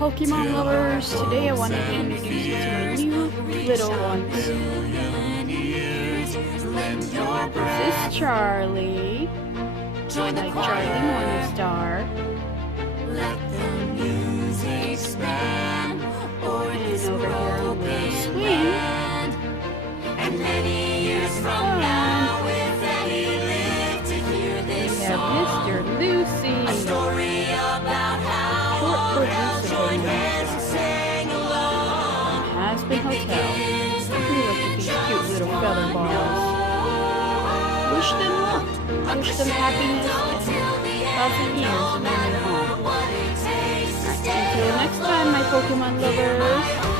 Pokemon lovers, today I wanted to introduce you to my new little ones. This is Charlie, like Charlie Morningstar. And over here on the swing, and many years from now, if any live to hear this we have Mr. Lucy. A story about how joined hands and sang along. Hazbin Hotel. Look at these cute little feather balls. Wish them luck. Wish them happiness and pleasant years in their new home. Until next time, my Pokemon lovers.